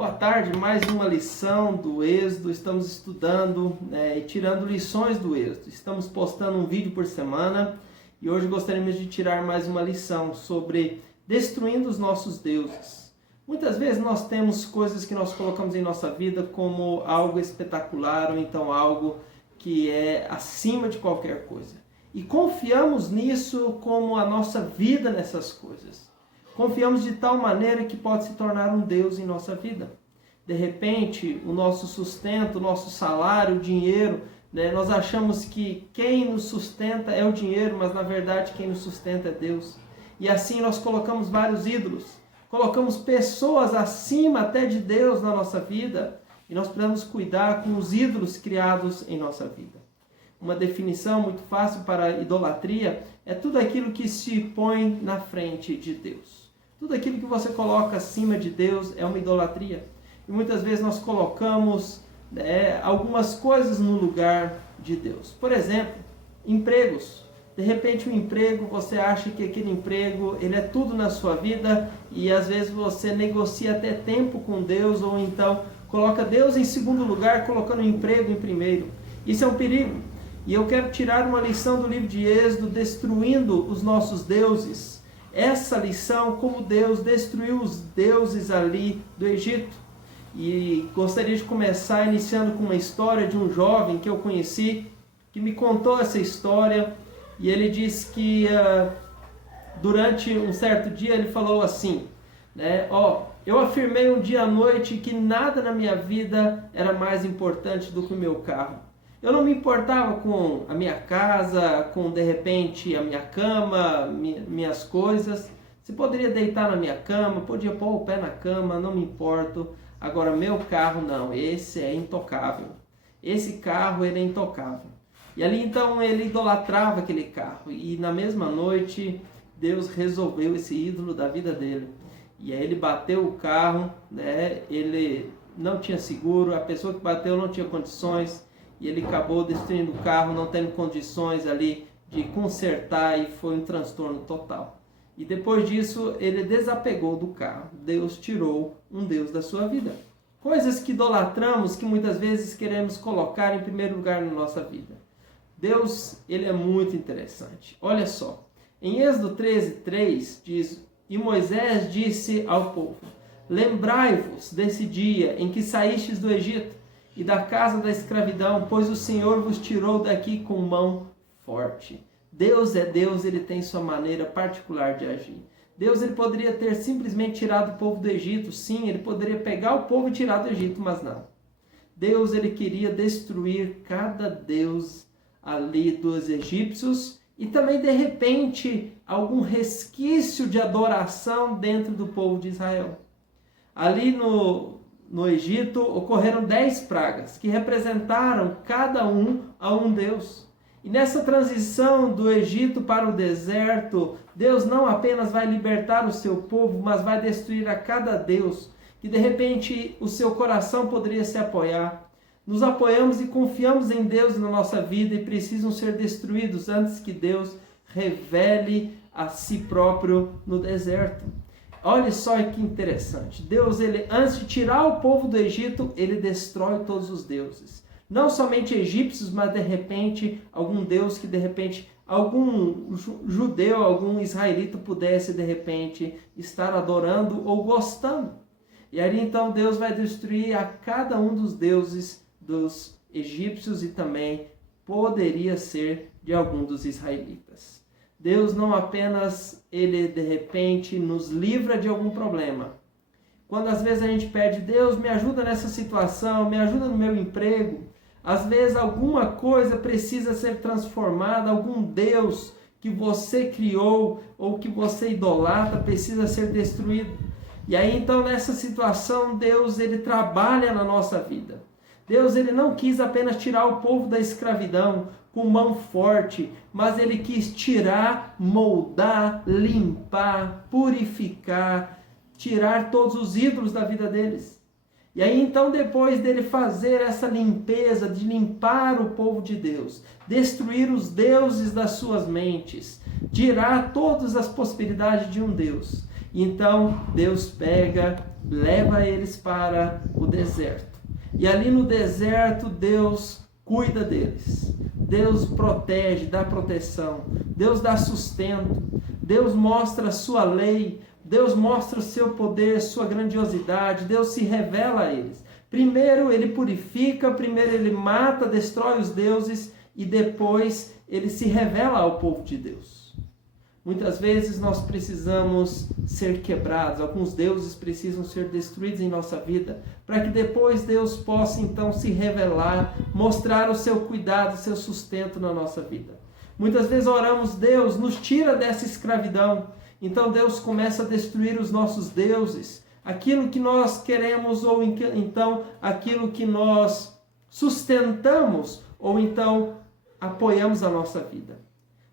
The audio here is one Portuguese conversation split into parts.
Boa tarde, mais uma lição do Êxodo. Estamos estudando e tirando lições do Êxodo. Estamos postando um vídeo por semana e hoje gostaríamos de tirar mais uma lição sobre destruindo os nossos deuses. Muitas vezes nós temos coisas que nós colocamos em nossa vida como algo espetacular ou então algo que é acima de qualquer coisa. E confiamos nisso como a nossa vida nessas coisas. Confiamos de tal maneira que pode se tornar um Deus em nossa vida. De repente, o nosso sustento, o nosso salário, o dinheiro, nós achamos que quem nos sustenta é o dinheiro, mas na verdade quem nos sustenta é Deus. E assim nós colocamos vários ídolos, colocamos pessoas acima até de Deus na nossa vida e nós precisamos cuidar com os ídolos criados em nossa vida. Uma definição muito fácil para a idolatria é tudo aquilo que se põe na frente de Deus. Tudo aquilo que você coloca acima de Deus é uma idolatria. E muitas vezes nós colocamos algumas coisas no lugar de Deus. Por exemplo, empregos. De repente um emprego, você acha que aquele emprego ele é tudo na sua vida e às vezes você negocia até tempo com Deus ou então coloca Deus em segundo lugar, colocando o emprego em primeiro. Isso é um perigo. E eu quero tirar uma lição do livro de Êxodo, destruindo os nossos deuses. Essa lição, como Deus destruiu os deuses ali do Egito. E gostaria de começar iniciando com uma história de um jovem que eu conheci, que me contou essa história. E ele disse que durante um certo dia ele falou assim, eu afirmei um dia à noite que nada na minha vida era mais importante do que o meu carro. Eu não me importava com a minha casa, com de repente a minha cama, minhas coisas. Você poderia deitar na minha cama, podia pôr o pé na cama, não me importo. Agora meu carro não, esse é intocável. Esse carro ele é intocável. E ali então ele idolatrava aquele carro. E na mesma noite Deus resolveu esse ídolo da vida dele. E aí ele bateu o carro, ele não tinha seguro, a pessoa que bateu não tinha condições. E ele acabou destruindo o carro, não tendo condições ali de consertar e foi um transtorno total. E depois disso ele desapegou do carro. Deus tirou um Deus da sua vida. Coisas que idolatramos, que muitas vezes queremos colocar em primeiro lugar na nossa vida. Deus, ele é muito interessante. Olha só, em Êxodo 13:3 diz: E Moisés disse ao povo: Lembrai-vos desse dia em que saístes do Egito e da casa da escravidão, pois o Senhor vos tirou daqui com mão forte. Deus é Deus, ele tem sua maneira particular de agir. Deus ele poderia ter simplesmente tirado o povo do Egito, sim, ele poderia pegar o povo e tirar do Egito, mas não. Deus ele queria destruir cada deus ali dos egípcios e também de repente algum resquício de adoração dentro do povo de Israel. Ali no Egito ocorreram 10 pragas que representaram cada um a um deus. E nessa transição do Egito para o deserto, Deus não apenas vai libertar o seu povo, mas vai destruir a cada deus que de repente o seu coração poderia se apoiar. Nos apoiamos e confiamos em Deus na nossa vida e precisam ser destruídos antes que Deus revele a si próprio no deserto. Olha só que interessante. Deus, ele, antes de tirar o povo do Egito, ele destrói todos os deuses. Não somente egípcios, mas de repente algum deus que de repente algum judeu, algum israelita pudesse de repente estar adorando ou gostando. E ali então Deus vai destruir a cada um dos deuses dos egípcios e também poderia ser de algum dos israelitas. Deus não apenas, ele de repente nos livra de algum problema. Quando às vezes a gente pede, Deus me ajuda nessa situação, me ajuda no meu emprego. Às vezes alguma coisa precisa ser transformada, algum Deus que você criou ou que você idolatra precisa ser destruído. E aí então nessa situação Deus ele trabalha na nossa vida. Deus ele não quis apenas tirar o povo da escravidão com mão forte, mas ele quis tirar, moldar, limpar, purificar, tirar todos os ídolos da vida deles. E aí então depois dele fazer essa limpeza, de limpar o povo de Deus, destruir os deuses das suas mentes, tirar todas as possibilidades de um Deus, Então Deus leva eles para o deserto. E ali no deserto Deus cuida deles. Deus protege, dá proteção. Deus dá sustento. Deus mostra a sua lei. Deus mostra o seu poder, sua grandiosidade. Deus se revela a eles. Primeiro ele purifica, primeiro ele mata, destrói os deuses e depois ele se revela ao povo de Deus. Muitas vezes nós precisamos ser quebrados, alguns deuses precisam ser destruídos em nossa vida, para que depois Deus possa então se revelar, mostrar o seu cuidado, o seu sustento na nossa vida. Muitas vezes oramos, Deus, nos tira dessa escravidão. Então Deus começa a destruir os nossos deuses, aquilo que nós queremos, ou então aquilo que nós sustentamos, ou então apoiamos a nossa vida.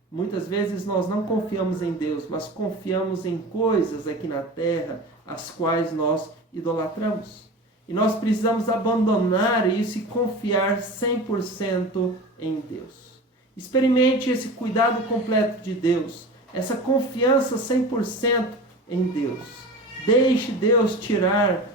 Muitas vezes nós não confiamos em Deus, mas confiamos em coisas aqui na terra, as quais nós idolatramos. E nós precisamos abandonar isso e confiar 100% em Deus. Experimente esse cuidado completo de Deus, essa confiança 100% em Deus. Deixe Deus tirar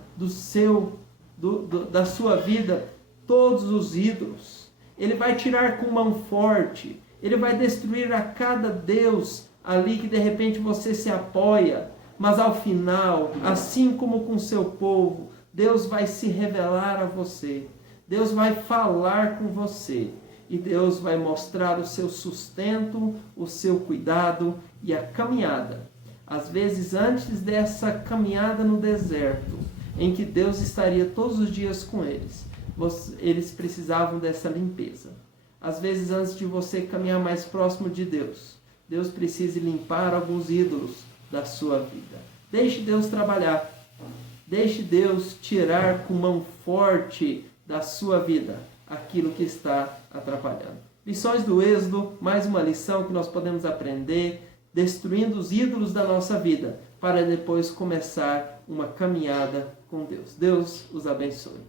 da sua vida todos os ídolos. Ele vai tirar com mão forte. Ele vai destruir a cada Deus ali que de repente você se apoia. Mas ao final, assim como com seu povo, Deus vai se revelar a você. Deus vai falar com você. E Deus vai mostrar o seu sustento, o seu cuidado e a caminhada. Às vezes, antes dessa caminhada no deserto, em que Deus estaria todos os dias com eles precisavam dessa limpeza. Às vezes, antes de você caminhar mais próximo de Deus, Deus precisa limpar alguns ídolos da sua vida. Deixe Deus trabalhar. Deixe Deus tirar com mão forte da sua vida aquilo que está atrapalhando. Lições do Êxodo, mais uma lição que nós podemos aprender, destruindo os ídolos da nossa vida, para depois começar uma caminhada com Deus. Deus os abençoe.